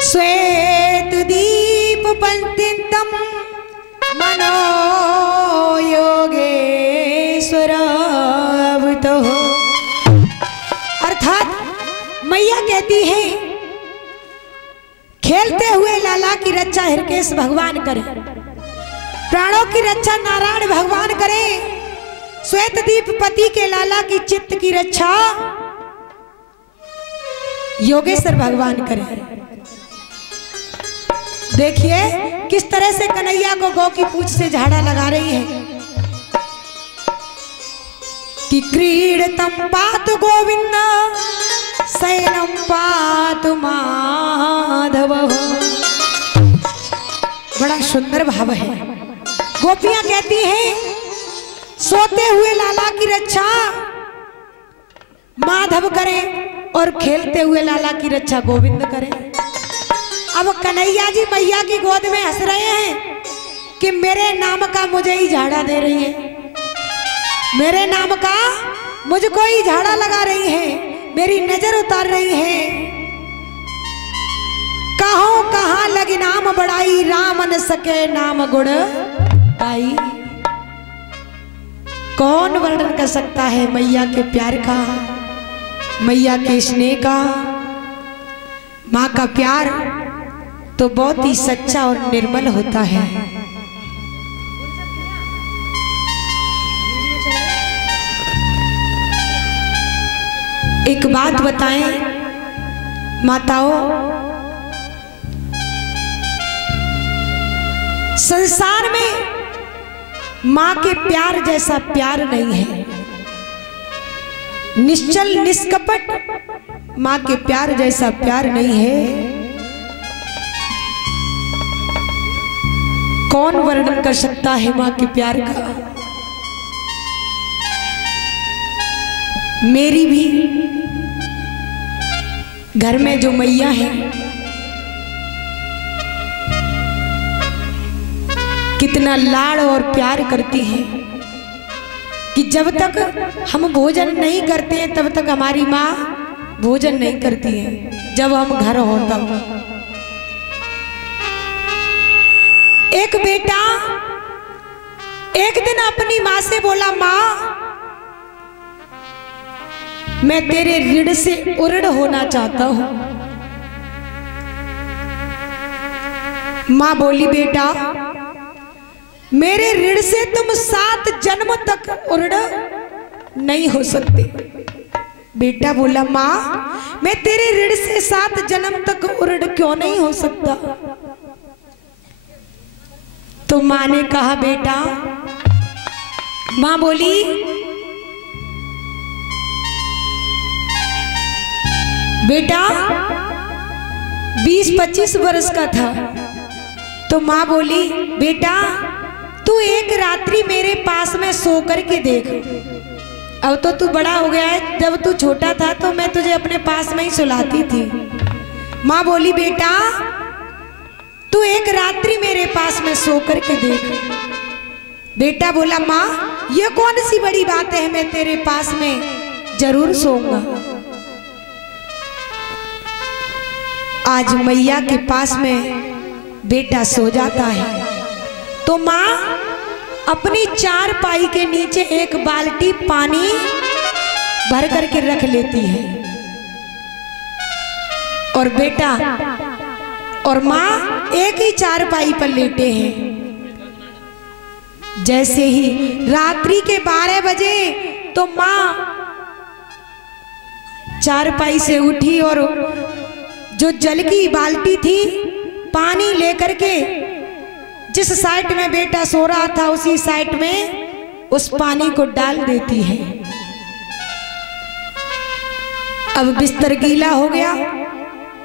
श्वेत दीप पंतितम मनो योगेश्वर तो। अर्थात मैया कहती है खेलते हुए लाला की रक्षा हृकेश भगवान करे, प्राणों की रक्षा नारायण भगवान करे, श्वेत दीप पति के लाला की चित्त की रक्षा योगेश्वर भगवान करे। देखिए किस तरह से कन्हैया को गौ की पूंछ से झाड़ा लगा रही है कि क्रीडतम पातु गोविंद शयनम पातु माधव। बड़ा सुंदर भाव है। गोपियां कहती हैं सोते हुए लाला की रक्षा माधव करे और खेलते हुए लाला की रक्षा गोविंद करे। अब कन्हैया जी मैया की गोद में हंस रहे हैं कि मेरे नाम का मुझे ही झाड़ा दे रही है, मेरे नाम का मुझको ही झाड़ा लगा रही है, मेरी नजर उतार रही है। कहो कहाँ लगी नाम बढ़ाई, राम न सके नाम गुण आई। कौन वर्णन कर सकता है मैया के प्यार का, मैया के स्नेह का। माँ का प्यार तो बहुत ही सच्चा और निर्मल होता है। एक बात बताएं माताओं, संसार में माँ के प्यार जैसा प्यार नहीं है। निश्चल निष्कपट माँ के प्यार जैसा प्यार नहीं है। कौन वर्णन कर सकता है माँ के प्यार का। मेरी भी घर में जो मैया है कितना लाड़ और प्यार करती है कि जब तक हम भोजन नहीं करते हैं तब तक हमारी माँ भोजन नहीं करती है। जब हम घर हो तब एक बेटा एक दिन अपनी माँ से बोला, माँ मैं तेरे ऋण से उऋण होना चाहता हूं। माँ बोली, बेटा मेरे ऋण से तुम 7 जन्म तक उऋण नहीं हो सकते। बेटा बोला, माँ मैं तेरे ऋण से 7 जन्म तक उऋण क्यों नहीं हो सकता। तो माँ ने कहा, बेटा, माँ बोली बेटा 20-25 वर्ष का था तो माँ बोली, बेटा तू एक रात्रि मेरे पास में सो कर के देख। अब तो तू बड़ा हो गया है, जब तू छोटा था तो मैं तुझे अपने पास में ही सुलाती थी। माँ बोली, बेटा तू एक रात्रि मेरे पास में सो कर के देख। बेटा बोला, माँ ये कौन सी बड़ी बात है, मैं तेरे पास में जरूर सोऊंगा। आज मैया के पास में बेटा सो जाता है तो माँ अपनी 4 पाई के नीचे एक बाल्टी पानी भर करके रख लेती है और बेटा और माँ एक ही 4 पाई पर लेटे हैं। जैसे ही रात्रि के 12 बजे तो माँ 4 पाई से उठी और जो जल की बाल्टी थी पानी लेकर के जिस साइड में बेटा सो रहा था उसी साइड में उस पानी को डाल देती है। अब बिस्तर गीला हो गया,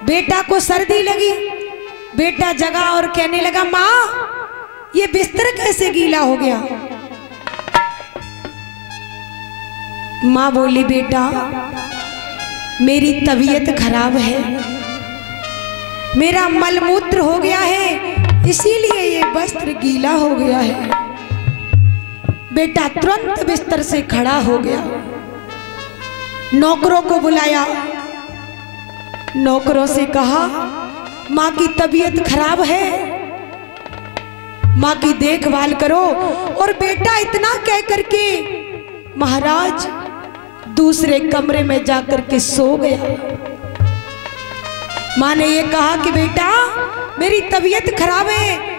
बेटा को सर्दी लगी, बेटा जगा और कहने लगा, माँ ये बिस्तर कैसे गीला हो गया। माँ बोली, बेटा मेरी तबीयत खराब है, मेरा मलमूत्र हो गया है, इसीलिए ये वस्त्र गीला हो गया है। बेटा तुरंत बिस्तर से खड़ा हो गया, नौकरों को बुलाया, नौकरों से कहा माँ की तबीयत खराब है, माँ की देखभाल करो। और बेटा इतना कह करके महाराज दूसरे कमरे में जाकर के सो गया। माँ ने ये कहा कि बेटा मेरी तबीयत खराब है,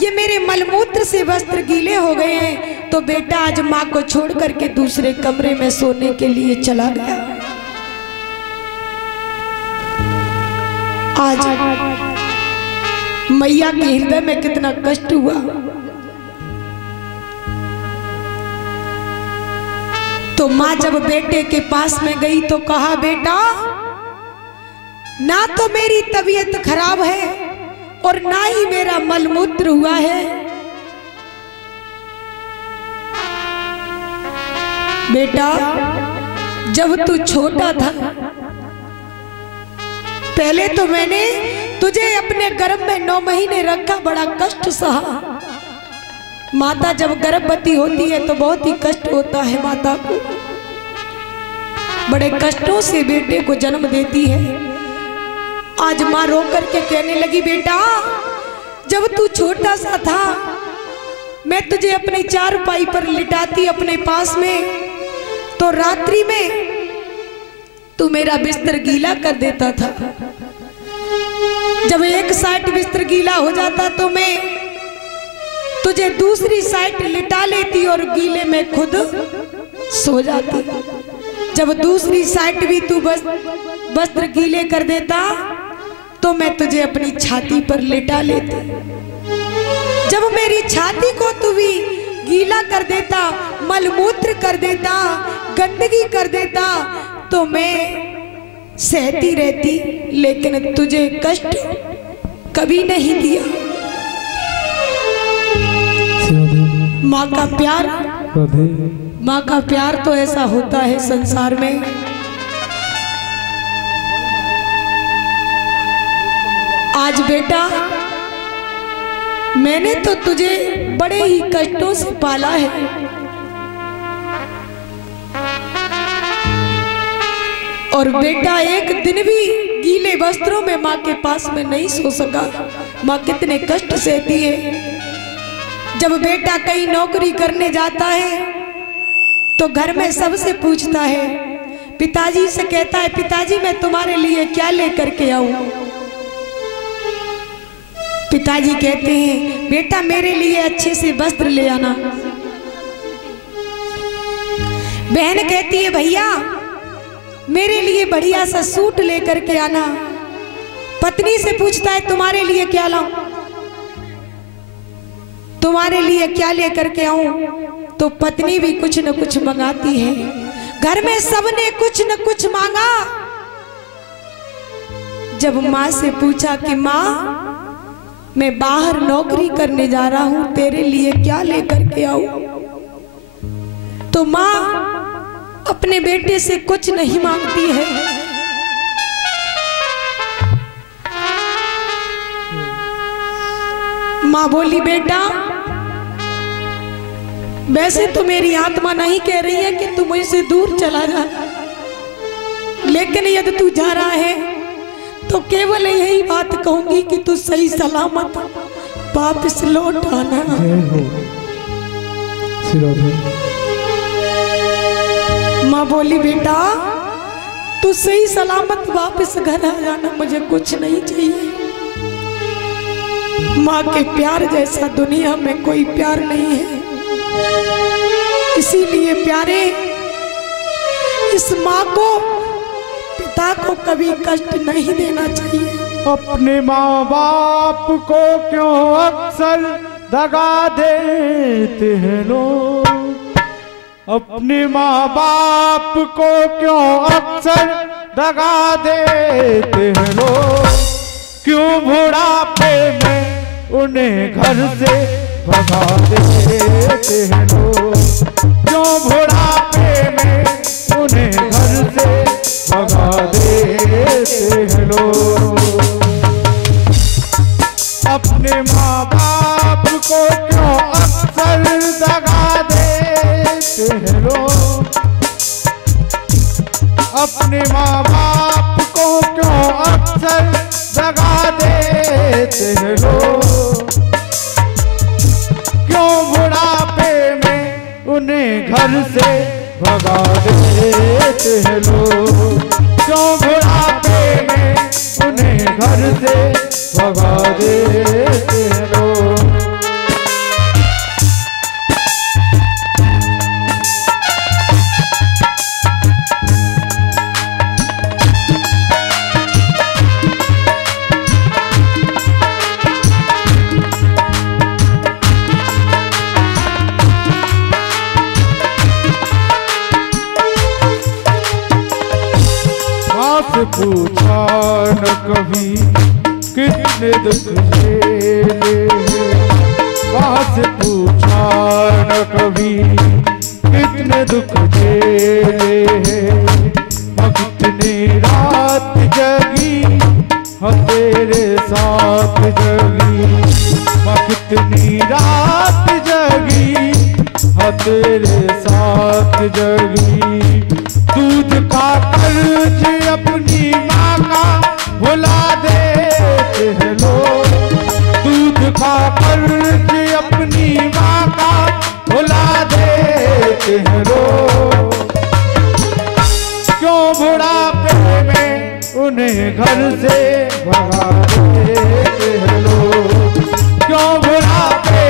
ये मेरे मलमूत्र से वस्त्र गीले हो गए हैं। तो बेटा आज माँ को छोड़ करके दूसरे कमरे में सोने के लिए चला गया। आज मैया के हृदय में कितना कष्ट हुआ। तो माँ जब बेटे के पास में गई तो कहा, बेटा ना तो मेरी तबीयत खराब है और ना ही मेरा मलमूत्र हुआ है। बेटा जब तू छोटा था पहले तो मैंने तुझे अपने गर्भ में 9 महीने रखा, बड़ा कष्ट सहा। माता जब गर्भवती होती है तो बहुत ही कष्ट होता है माता को, बड़े कष्टों से बेटे को जन्म देती है। आज माँ रो करके कहने लगी, बेटा जब तू छोटा सा था मैं तुझे अपनी चारपाई पर लिटाती अपने पास में, तो रात्रि में तू मेरा बिस्तर गीला कर देता था। जब एक साइड बिस्तर गीला हो जाता तो मैं तुझे दूसरी साइड लिटा लेती और गीले में खुद सो जाती। जब दूसरी साइड भी तू वस्त्र गीले कर देता तो मैं तुझे अपनी छाती पर लिटा लेती। जब मेरी छाती को तू भी गीला कर देता, मलमूत्र कर देता, गंदगी कर देता तो मैं सहती रहती, लेकिन तुझे कष्ट कभी नहीं दिया। माँ का प्यार, माँ का प्यार तो ऐसा होता है संसार में। आज बेटा मैंने तो तुझे बड़े ही कष्टों से पाला है, और बेटा एक दिन भी गीले वस्त्रों में माँ के पास में नहीं सो सका। माँ कितने कष्ट सहती है। जब बेटा कहीं नौकरी करने जाता है तो घर में सबसे पूछता है, पिताजी से कहता है, पिताजी मैं तुम्हारे लिए क्या लेकर के आऊं? पिताजी कहते हैं, बेटा मेरे लिए अच्छे से वस्त्र ले आना। बहन कहती है, भैया मेरे लिए बढ़िया सा सूट लेकर के आना। पत्नी से पूछता है, तुम्हारे लिए क्या लाऊं? तुम्हारे लिए क्या लेकर के आऊं? तो पत्नी भी कुछ न कुछ मंगाती है। घर में सबने कुछ न कुछ मांगा। जब माँ से पूछा कि माँ मैं बाहर नौकरी करने जा रहा हूं, तेरे लिए क्या लेकर के आऊं? तो माँ अपने बेटे से कुछ नहीं मांगती है। माँ बोली, बेटा वैसे तो मेरी आत्मा नहीं कह रही है कि तू मुझसे दूर चला जा, लेकिन यदि तू जा रहा है तो केवल यही बात कहूंगी कि तू सही सलामत वापस लौट आना। माँ बोली, बेटा तू सही सलामत वापस घर आ जाना, मुझे कुछ नहीं चाहिए। माँ के प्यार जैसा दुनिया में कोई प्यार नहीं है। इसीलिए प्यारे इस माँ को, पिता को कभी कष्ट नहीं देना चाहिए। अपने माँ बाप को क्यों अक्सर दगा देते हैं लोग? अपने माँ बाप को क्यों अक्सर दगा देते हैं लोग? क्यों बुढ़ापे में उन्हें घर से भगा देते हैं लोग? क्यों बुढ़ापे में उन्हें घर से भगा देते हैं लोग? अपने माँ बाप को क्यों अक्सर दगा देते हैं लोग? अपने माँ बाप को क्यों अक्सर दगा देते देते हैं लोग, क्यों बुढ़ापे में उन्हें घर से भगा देते हैं लोग, क्यों बुढ़ापे में उन्हें घर से भगा देते हैं लोग। पूछा न कभी कितने दुख झेले, वहाँ से पूछा न कभी कितने दुख झेले, हाँ कितनी रात जगी हाँ तेरे साथ जगी, हाँ कितनी रात जगी हाँ तेरे साथ जगी। दूध का कर्ज अपनी माँ का भुला देते हैं लोग, दूध का कर्ज अपनी माँ का भुला देते हैं लोग, क्यों बुढ़ापे में उन्हें घर से भगा देते हैं लोग, क्यों बुढ़ापे